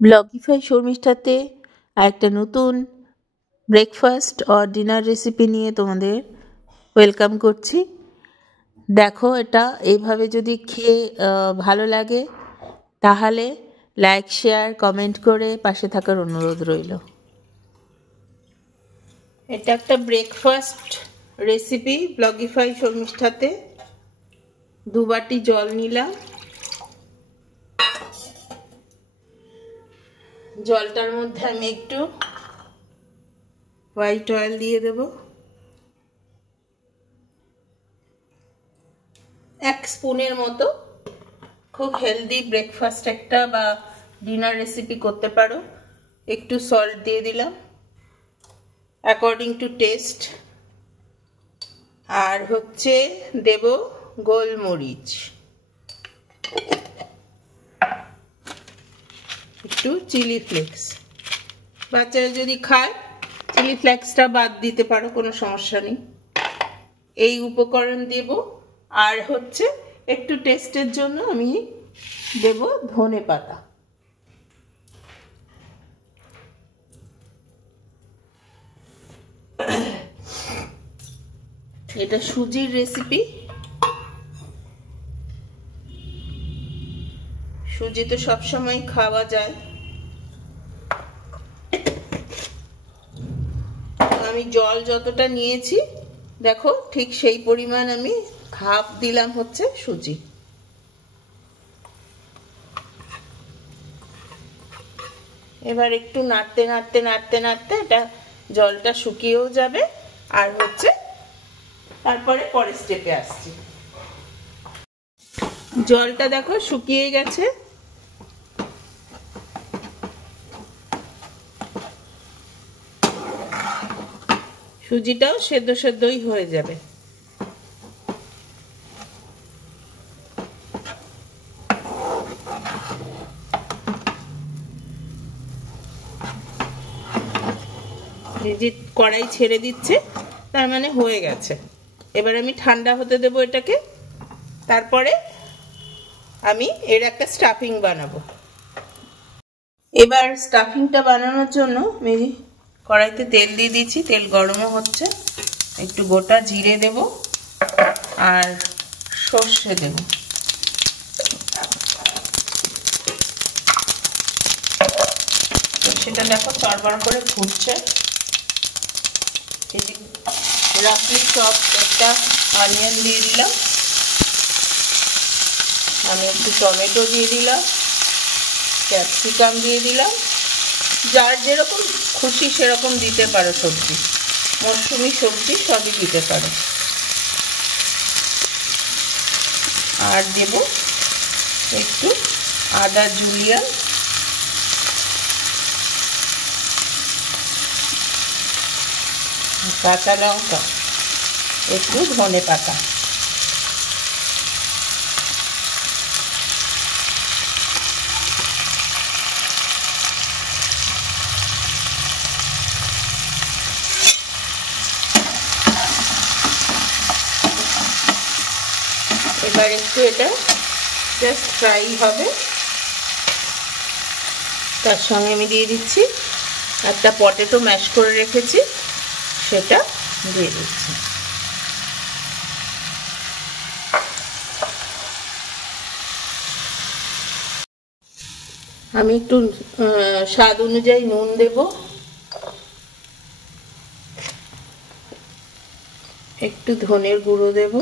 ব্লগিফাই শর্মিষ্ঠাতে একটা নতুন ব্রেকফাস্ট আর dinner recipe নিয়ে তোমাদের ওয়েলকাম করছি। দেখো, এটা এইভাবে যদি খেয়ে ভালো লাগে তাহলে লাইক, শেয়ার, কমেন্ট করে পাশে থাকার অনুরোধ রইল। এটা একটা ব্রেকফাস্ট রেসিপি ব্লগিফাই শর্মিষ্ঠাতে। 2 বাটি জল নিলাম। জলটার মধ্যে আমি একটু হোয়াইট অয়েল দিয়ে দেব, 1 স্পুনের মতো। খুব হেলদি ব্রেকফাস্ট একটা বা ডিনার রেসিপি করতে পারো। একটু সল্ট দিয়ে দিলাম অ্যাকর্ডিং টু টেস্ট, আর হচ্ছে দেব গোলমরিচ, একটু চিলি ফ্লেক্স। বাচ্চারা যদি খায় চিলি ফ্লেক্সটা বাদ দিতে পারো, কোনো সমস্যা নেই। এই উপকরণ দেব। আর হচ্ছে একটু টেস্টের জন্য আমি দেব ধনে পাতা। এটা সুজির রেসিপি। সুজি তো সবসময় খাওয়া যায়। আমি জল যতটা নিয়েছি দেখো, ঠিক সেই পরিমাণ আমি হাফ দিলাম হচ্ছে সুজি। এবার একটু নাড়তে নাড়তে নাড়তে নাড়তে এটা জলটা শুকিয়েও যাবে। আর হচ্ছে তারপরে পরের স্টেপে আসছি। জলটা দেখো শুকিয়ে গেছে। সুজিটাও সেদ্ধ সেদ্ধই হয়ে যাবে। কড়াই ছেড়ে দিচ্ছে, তার মানে হয়ে গেছে। এবার আমি ঠান্ডা হতে দেব এটাকে। তারপরে আমি এর একটা স্টাফিং বানাবো। এবার স্টাফিংটা বানানোর জন্য আমি কড়াইতে তেল দিয়ে দিয়েছি, তেল গরমও হচ্ছে। একটু গোটা জিরে দেব আর সর্ষে দেব। সেটা দেখো চড়বড় করে ফুটছে। রাফলি চপ একটা অনিয়ন দিয়ে দিলাম, আমি একটু টমেটো দিয়ে দিলাম, ক্যাপসিকাম দিয়ে দিলাম। যার যেরকম খুশি সেরকম দিতে পারো সবজি, মরশুমি সবজি সবই দিতে পারো। আর দেব একটু আদা জুলিয়ান, কাঁচা লঙ্কা, একটু ধনে পাতা। এবার একটু এটা জাস্ট ফ্রাই হবে। তার সঙ্গে আমি দিয়ে দিচ্ছি একটা পটেটো ম্যাশ করে রেখেছি, সেটা দিয়ে দিচ্ছি। আমি একটু স্বাদ অনুযায়ী নুন দেব, একটু ধনের গুঁড়ো দেব,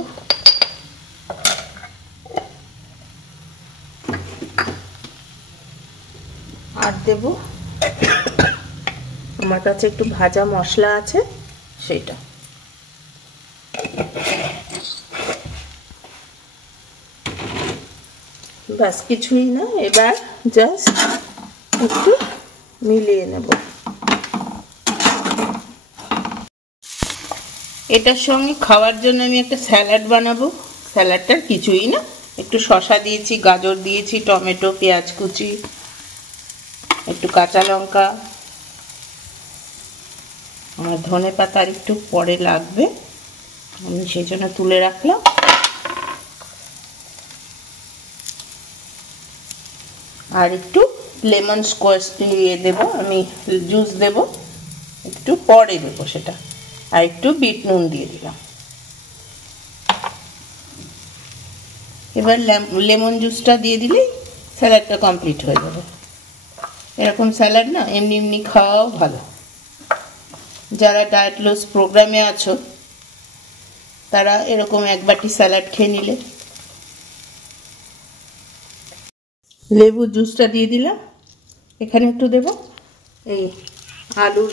আর দেব আমার কাছে একটু ভাজা মশলা আছে সেটা। বাস কিছুই না, এবার জাস্ট একটু মিলিয়ে নেব। এটার সঙ্গে খাওয়ার জন্য আমি একটা স্যালাড বানাবো। স্যালাডটার কিছুই না, একটু শসা দিয়েছি, গাজর দিয়েছি, টমেটো, পেঁয়াজ কুচি, একটু কাঁচা লঙ্কা, আমার ধনে পাতা আর একটু পরে লাগবে, আমি সেই জন্য তুলে রাখলাম। আর একটু লেমন স্কোয়াশ দেবো আমি, জুস দেবো, একটু পরে দেবো সেটা। আর একটু বিট নুন দিয়ে দিলাম। এবার লেমন জুসটা দিয়ে দিলেই স্যালাডটা কমপ্লিট হয়ে যাবে। এরকম স্যালাড না এমনি এমনি খাওয়াও ভালো। যারা ডায়েট লস প্রোগ্রামে আছো তারা এরকম এক বাটি স্যালাড খেয়ে নিলে। লেবু জুসটা দিয়ে দিলাম। এখানে একটু দেব এই আলুর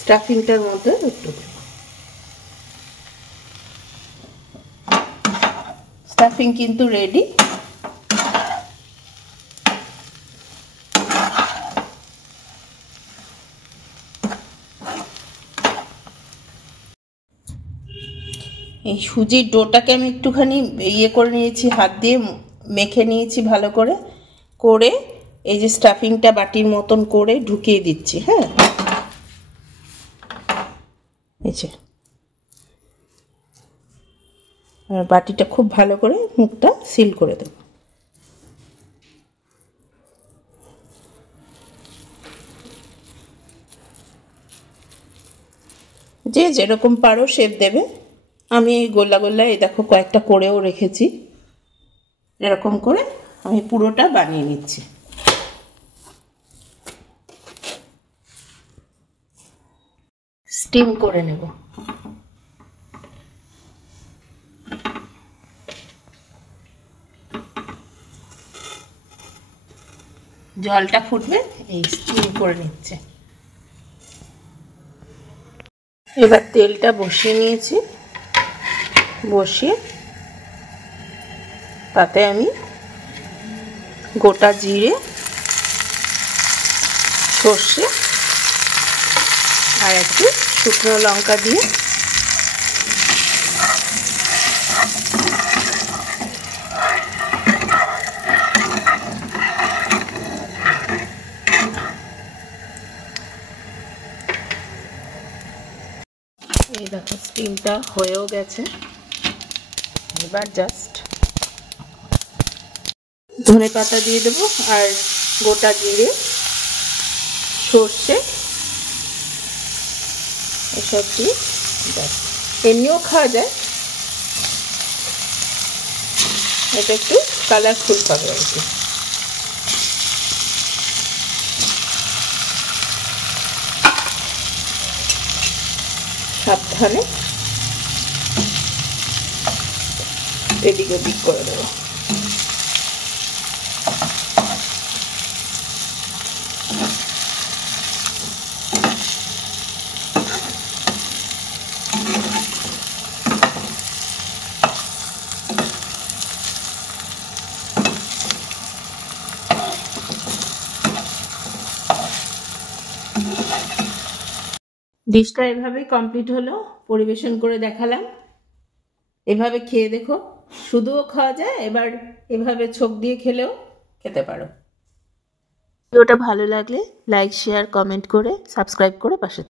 স্টাফিংটার মধ্যে একটু। স্টাফিং কিন্তু রেডি। এই সুজির ডোটাকে আমি একটুখানি করে নিয়েছি, হাত দিয়ে মেখে নিয়েছি ভালো করে। করে এই যে স্টাফিংটা বাটির মতন করে ঢুকিয়ে দিচ্ছি। হ্যাঁ, এই যে বাটিটা খুব ভালো করে মুখটা সিল করে দেব। যে যেরকম পারো শেপ দেবে। আমি এই গোল্লা গোল্লা এই দেখো কয়েকটা করেও রেখেছি। এরকম করে আমি পুরোটা বানিয়ে নিচ্ছি। স্টিম করে নেব। জলটা ফুটবে, এই স্টিম করে নিচ্ছে। এবার তেলটা বসিয়ে নিয়েছি। বসিয়ে তাতে আমি গোটা জিরে, সর্ষে আর একটু শুকনো লঙ্কা দিয়ে এই দেখো স্টিমটা হয়েও গেছে। এবার জাস্ট ধনে পাতা দিয়ে দেবো আর গোটা জিরে, সর্ষে এসব দিয়ে এমনিও খাওয়া যায়। এটা একটু কালারফুল পাবে আর কি। সাবধানে এদিক ওদিক করে দেবো। ডিশটা এভাবেই কমপ্লিট হলো। পরিবেশন করে দেখালাম। এভাবে খেয়ে দেখো, শুধুও খাওয়া যায়, এবার এভাবে ছোক দিয়ে খেলেও খেতে পারো। ভিডিওটা ভালো লাগলে লাইক, শেয়ার, কমেন্ট করে সাবস্ক্রাইব করে পাশে